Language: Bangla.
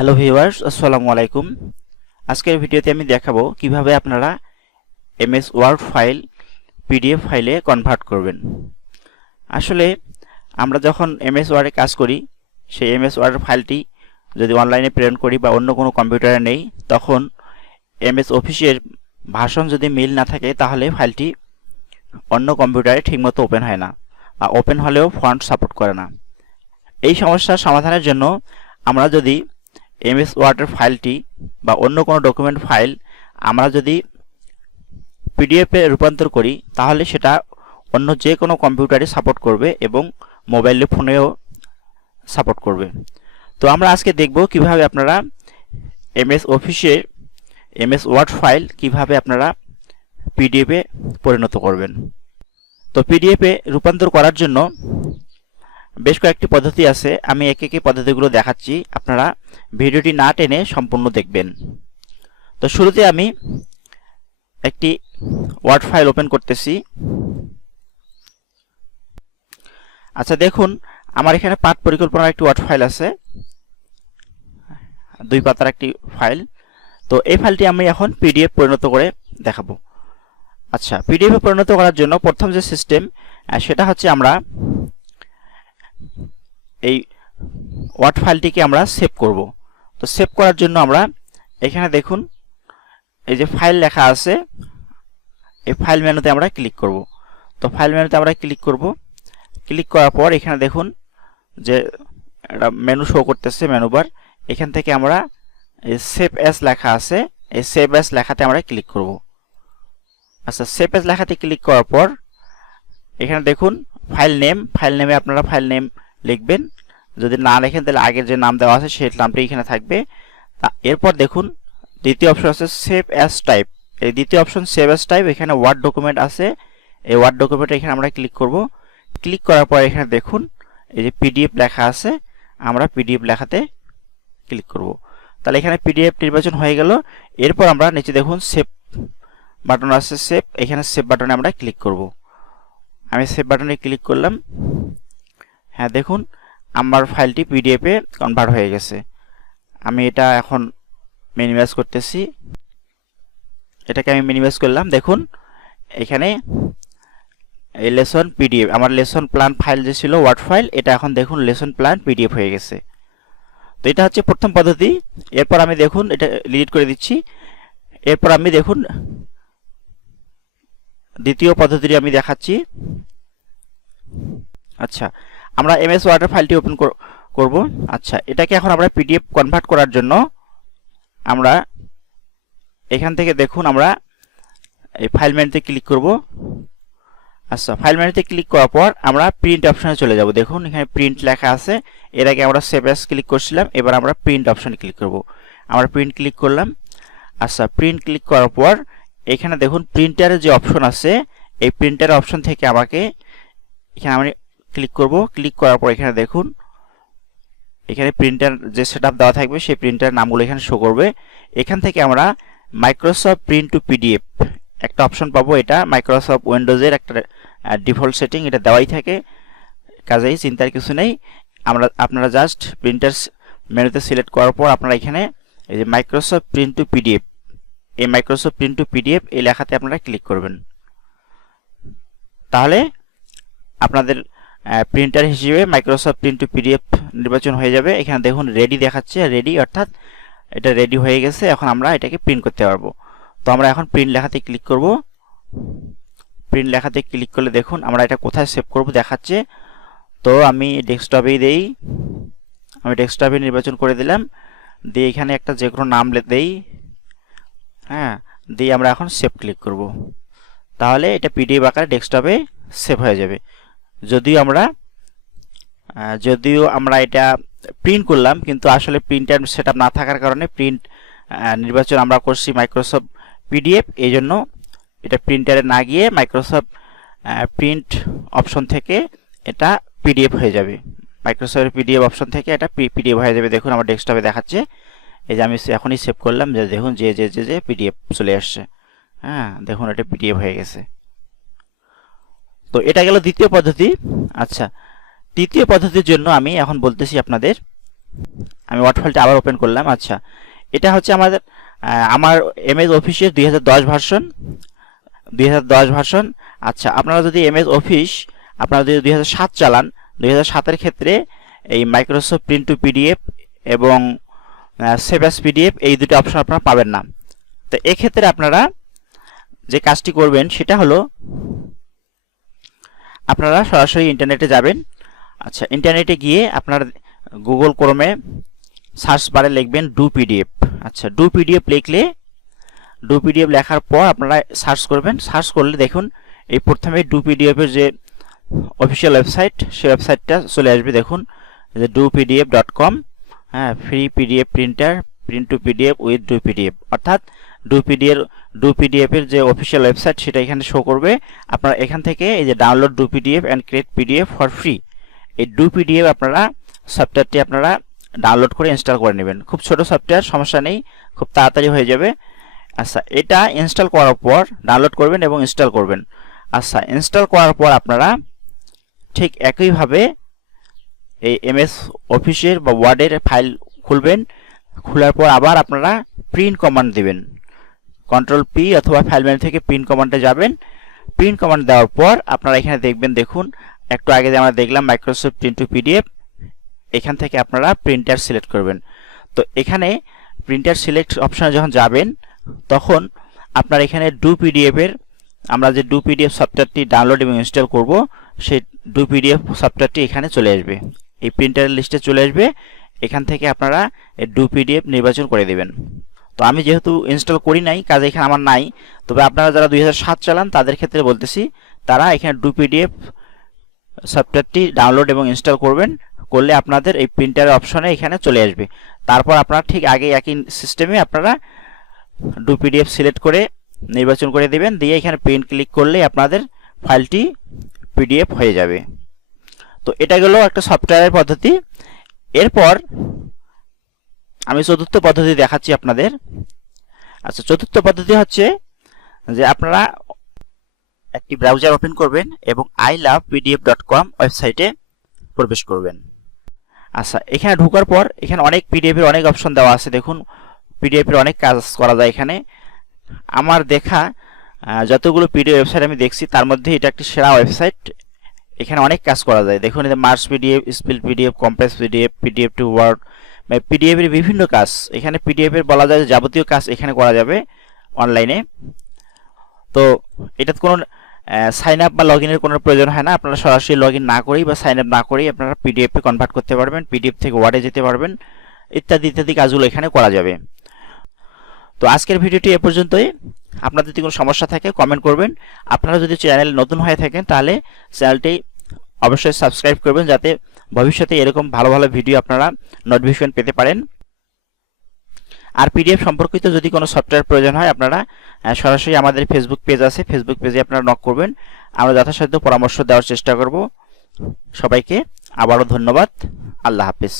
হ্যালো ভিউয়ার্স আসসালামু আলাইকুম আজকের ভিডিওতে আমি দেখাবো কীভাবে আপনারা এমএস ওয়ার্ড ফাইল, পিডিএফ ফাইলে কনভার্ট করবেন। আসলে আমরা যখন এমএস ওয়ার্ডে কাজ করি, সেই এমএস ওয়ার্ড ফাইলটি যদি অনলাইনে প্রেরণ করি বা অন্য কোনো কম্পিউটারে নেই, তখন এমএস অফিসের ভাষণ যদি মিল না থাকে, তাহলে ফাইলটি অন্য কম্পিউটারে ঠিকমতো ওপেন হয় না বা ওপেন হলেও ফন্ট সাপোর্ট করে না। এই সমস্যার সমাধানের জন্য আমরা যদি এমএস ওয়ার্ডের ফাইলটি বা অন্য কোনো ডকুমেন্ট ফাইল আমরা যদি পিডিএফে রূপান্তর করি, তাহলে সেটা অন্য যে কোনো কম্পিউটারে সাপোর্ট করবে এবং মোবাইল ফোনেও সাপোর্ট করবে। তো আমরা আজকে দেখব কীভাবে আপনারা এমএস অফিসে এমএস ওয়ার্ড ফাইল কীভাবে আপনারা পিডিএফে পরিণত করবেন। তো পিডিএফে রূপান্তর করার জন্য বেশ কয়েকটি পদ্ধতি আছে। আমি একে একে পদ্ধতিগুলো দেখাচ্ছি। আপনারা ভিডিওটি না টেনে সম্পূর্ণ দেখবেন। তো শুরুতে আমি একটি ওয়ার্ড ফাইল ওপেন করতেছি। আচ্ছা দেখুন, আমার এখানে পাঠ পরিকল্পনার একটি ওয়ার্ড ফাইল আছে। দুই পাতার একটি ফাইল তো এই ফাইলটি আমি এখন পিডিএফ পরিণত করে দেখাবো। আচ্ছা পিডিএফে পরিণত করার জন্য প্রথম যে সিস্টেম সেটা হচ্ছে আমরা এই ওয়ার্ড ফাইলটিকে আমরা সেভ করব। তো সেভ করার জন্য আমরা এখানে দেখুন, এই যে ফাইল লেখা আছে, এই ফাইল মেনুতে আমরা ক্লিক করব। তো ফাইল মেনুতে আমরা ক্লিক করব। ক্লিক করার পর এখানে দেখুন যে একটা মেনু শো করতেছে মেনু বার এখান থেকে আমরা এই সেভ অ্যাস লেখা আছে, এই সেভ এস লেখাতে আমরা ক্লিক করব। আচ্ছা সেভ এস লেখাতে ক্লিক করার পর এখানে দেখুন ফাইল নেম, ফাইল নেমে আপনারা ফাইল নেম লিখবেন। যদি না লেখেন, তাহলে আগের যে নাম দেওয়া আছে, সেই নামটি এখানে থাকবে। এরপর দেখুন, দ্বিতীয় অপশন আছে সেভ অ্যাস টাইপ এই দ্বিতীয় অপশন সেভ অ্যাস টাইপ এখানে ওয়ার্ড ডকুমেন্ট আছে। এই ওয়ার্ড ডকুমেন্ট এখানে আমরা ক্লিক করব। ক্লিক করার পর এখানে দেখুন, এই যে পিডিএফ লেখা আছে, আমরা পিডিএফ লেখাতে ক্লিক করব। তাহলে এখানে পিডিএফ নির্বাচন হয়ে গেল। এরপর আমরা নিচে দেখুন সেভ বাটন আছে সেভ এখানে সেভ বাটনে আমরা ক্লিক করব। আমি সেভ বাটনে ক্লিক করলাম। হ্যাঁ দেখুন, আমার ফাইলটি পিডিএফে কনভার্ট হয়ে গেছে। আমি এটা এখন মিনিমাইজ করতেছি। এটাকে আমি মিনিমাইজ করলাম। দেখুন, এখানে এই লেসন পিডিএফ আমার লেসন প্ল্যান ফাইল যে ছিল ওয়ার্ড ফাইল এটা এখন দেখুন লেসন প্ল্যান পিডিএফ হয়ে গেছে। তো এটা হচ্ছে প্রথম পদ্ধতি। এরপর আমি দেখুন, এটা ডিলিট করে দিচ্ছি। এরপর আমি দেখুন, দ্বিতীয় পদ্ধতিটি আমি দেখাচ্ছি। আচ্ছা আমরা এমএস ওয়ার্ডের ফাইলটি ওপেন করব। আচ্ছা এটাকে এখন আমরা পিডিএফ কনভার্ট করার জন্য আমরা এখান থেকে দেখুন আমরা এই ফাইল মেনুতে ক্লিক করব। আচ্ছা ফাইল মেনুতে ক্লিক করার পর আমরা প্রিন্ট অপশনে চলে যাব। দেখুন, এখানে প্রিন্ট লেখা আছে। এর আগে আমরা সেভ অ্যাস ক্লিক করছিলাম, এবার আমরা প্রিন্ট অপশনে ক্লিক করব। আমরা প্রিন্ট ক্লিক করলাম। আচ্ছা প্রিন্ট ক্লিক করার পর এখানে দেখুন প্রিন্টারের যে অপশন আছে, এই প্রিন্টারের অপশন থেকে আমাকে এখানে আমি ক্লিক করব। ক্লিক করার পর এখানে দেখুন, এখানে প্রিন্টার যে সেট দেওয়া থাকবে, সেই প্রিন্টার নামগুলো এখানে শো করবে। এখান থেকে আমরা মাইক্রোসফট প্রিন্ট টু পিডিএফ একটা অপশন পাবো। এটা মাইক্রোসফট উইন্ডোজের একটা ডিফল্ট সেটিং এটা দেওয়াই থাকে। কাজেই চিন্তার কিছু নেই। আমরা, আপনারা জাস্ট প্রিন্টার মেনুতে সিলেক্ট করার পর আপনারা এখানে এই যে মাইক্রোসফট প্রিন্ট টু পিডিএফ এই মাইক্রোসফট প্রিন্ট টু পিডিএফ এই লেখাতে আপনারা ক্লিক করবেন। তাহলে আপনাদের প্রিন্টার হিসেবে মাইক্রোসফট প্রিন্ট পিডিএফ নির্বাচন হয়ে যাবে। এখানে দেখুন রেডি দেখাচ্ছে রেডি অর্থাৎ এটা রেডি হয়ে গেছে, এখন আমরা এটাকে প্রিন্ট করতে পারব। তো আমরা এখন প্রিন্ট লেখাতে ক্লিক করব। প্রিন্ট লেখাতে ক্লিক করলে দেখুন, আমরা এটা কোথায় সেভ করব দেখাচ্ছে। তো আমি ডেস্কটপেই দেই। আমি ডেস্কটপে নির্বাচন করে দিলাম। দিয়ে এখানে একটা যে কোনো নাম দেই। হ্যাঁ দিয়ে আমরা এখন সেভ ক্লিক করব। তাহলে এটা পিডিএফ আকারে ডেস্কটপে সেভ হয়ে যাবে। যদিও আমরা যদিও আমরা এটা প্রিন্ট করলাম, কিন্তু আসলে প্রিন্টার সেট না থাকার কারণে প্রিন্ট নির্বাচন আমরা করছি মাইক্রোসফট পিডিএফ এই জন্য এটা প্রিন্টারে না গিয়ে মাইক্রোসফট প্রিন্ট অপশন থেকে এটা পিডিএফ হয়ে যাবে। মাইক্রোসফট পিডিএফ অপশন থেকে এটা পিডিএফ হয়ে যাবে। দেখুন আমার ডেস্কটপে দেখাচ্ছে। এই যে আমি এখনই সেভ করলাম। যে দেখুন যে যে যে যে পিডিএফ চলে আসছে। হ্যাঁ দেখুন এটা পিডিএফ হয়ে গেছে। তো এটা গেল দ্বিতীয় পদ্ধতি। আচ্ছা তৃতীয় পদ্ধতির জন্য আমি এখন বলতেছি আপনাদের, আমি ওয়ার্ড ফাইলটা আবার ওপেন করলাম। আচ্ছা এটা হচ্ছে আমাদের আমার এমএস অফিসের দুই হাজার দশ ভার্সন দুই হাজার দশ ভার্সন আচ্ছা আপনারা যদি এমএস অফিস আপনারা যদি দুই চালান, দুই হাজার ক্ষেত্রে এই মাইক্রোসফট প্রিন্ট টু পিডিএফ এবং সেভ পিডিএফ এই দুটো অপশন আপনারা পাবেন না। তো এক্ষেত্রে আপনারা যে কাজটি করবেন সেটা হলো আপনারা সরাসরি ইন্টারনেটে যাবেন। আচ্ছা ইন্টারনেটে গিয়ে আপনার গুগল ক্রোমে সার্চ বারে লিখবেন ডু পিডিএফ আচ্ছা ডু পিডিএফ লিখলে ডু পিডিএফ লেখার পর আপনারা সার্চ করবেন। সার্চ করলে দেখুন, এই প্রথমে ডু পিডিএফের যে অফিসিয়াল ওয়েবসাইট সেই ওয়েবসাইটটা চলে আসবে। দেখুন, যে ডু পিডিএফ ডট কম হ্যাঁ free PDF printer print to PDF with do PDF অর্থাৎ ডু পিডিএফ ডু পিডিএফ এর যে অফিসিয়াল ওয়েবসাইট সেটা এখানে শো করবে। আপনারা এখান থেকে এই যে download do PDF and create PDF for free এই ডু পিডিএফ আপনারা সফটওয়্যারটি আপনারা ডাউনলোড করে ইনস্টল করে নেবেন। খুব ছোট সফটওয়্যার সমস্যা নেই, খুব তাড়াতাড়ি হয়ে যাবে। আচ্ছা এটা ইনস্টল করার পর ডাউনলোড করবেন এবং ইনস্টল করবেন। আচ্ছা ইনস্টল করার পর আপনারা ঠিক একইভাবে এই এমএস অফিসের বা ওয়ার্ডের ফাইল খুলবেন। খোলার পর আবার আপনারা প্রিন্ট কমান্ড দিবেন। কন্ট্রোল পি অথবা ফাইল মেনু থেকে প্রিন্ট কমান্ডে যাবেন। প্রিন্ট কমান্ড দেওয়ার পর আপনারা এখানে দেখবেন, দেখুন, একটু আগে আমরা দেখলাম মাইক্রোসফট প্রিন্ট টু পিডিএফ এখান থেকে আপনারা প্রিন্টার সিলেক্ট করবেন। তো এখানে প্রিন্টার সিলেক্ট অপশানে যখন যাবেন, তখন আপনার এখানে ডু পিডিএফ এর, আমরা যে ডু পিডিএফ সফটওয়্যারটি ডাউনলোড এবং ইনস্টল করব, সেই ডু পিডিএফ সফটওয়্যারটি এখানে চলে আসবে। এই প্রিন্টারের লিস্টে চলে আসবে। এখান থেকে আপনারা ডু পিডিএফ নির্বাচন করে দেবেন। তো আমি যেহেতু ইনস্টল করি নাই, কাজে এখানে আমার নাই, তবে আপনারা যারা দুই হাজার সাত চালান, তাদের ক্ষেত্রে বলতেছি, তারা এখানে ডু পিডিএফ সফটওয়্যারটি ডাউনলোড এবং ইনস্টল করবেন, করলে আপনাদের এই প্রিন্টারের অপশনে এখানে চলে আসবে। তারপর আপনারা ঠিক আগে একই সিস্টেমে আপনারা ডু পিডিএফ সিলেক্ট করে নির্বাচন করে দেবেন, দিয়ে এখানে প্রিন্ট ক্লিক করলে আপনাদের ফাইলটি পিডিএফ হয়ে যাবে। তো এটা গেল একটা সফটওয়্যারের পদ্ধতি। এরপর আমি চতুর্থ পদ্ধতি দেখাচ্ছি আপনাদের। আচ্ছা চতুর্থ পদ্ধতি হচ্ছে যে আপনারা একটি ব্রাউজার ওপেন করবেন এবং I love PDF dot com ওয়েবসাইটে প্রবেশ করবেন। আচ্ছা এখানে ঢোকার পর এখানে অনেক পিডিএফ এর অনেক অপশন দেওয়া আছে। দেখুন পিডিএফ এর অনেক কাজ করা যায় এখানে। আমার দেখা যতগুলো পিডিএফ ওয়েবসাইট আমি দেখছি, তার মধ্যে এটা একটি সেরা ওয়েবসাইট এখানে অনেক কাজ করা যায়। দেখুন merge PDF split PDF compress PDF PDF to word PDF এর বিভিন্ন কাজ। এখানে পিডিএফ এর বলা যায় যাবতীয় কাজ এখানে করা যাবে অনলাইনে তো এটা কোনো সাইন আপ বা লগ ইনের কোনো প্রয়োজন হয় না। আপনারা সরাসরি লগ ইন না করেই বা সাইন আপ না করেই আপনারা পিডিএফ কনভার্ট করতে পারবেন পিডিএফ থেকে ওয়ার্ডে যেতে পারবেন, ইত্যাদি ইত্যাদি কাজগুলো এখানে করা যাবে। তো আজকের ভিডিওটি এ পর্যন্তই। আপনাদের যদি কোনো সমস্যা থাকে কমেন্ট করবেন। আপনারা যদি চ্যানেল নতুন হয়ে থাকেন, তাহলে চ্যানেলটি অবশ্যই সাবস্ক্রাইব করবেন, যাতে ভবিষ্যতে এরকম ভালো ভালো ভিডিও আপনারা নোটিফিকেশন পেতে পারেন। আর পিডিএফ সম্পর্কিত যদি কোনো সফটওয়্যার প্রয়োজন হয়, আপনারা সরাসরি আমাদের ফেসবুক পেজ আছে। ফেসবুক পেজে আপনারা নক করবেন। আমরা যথাসাধ্য পরামর্শ দেওয়ার চেষ্টা করব। সবাইকে আবারও ধন্যবাদ। আল্লাহ হাফিজ।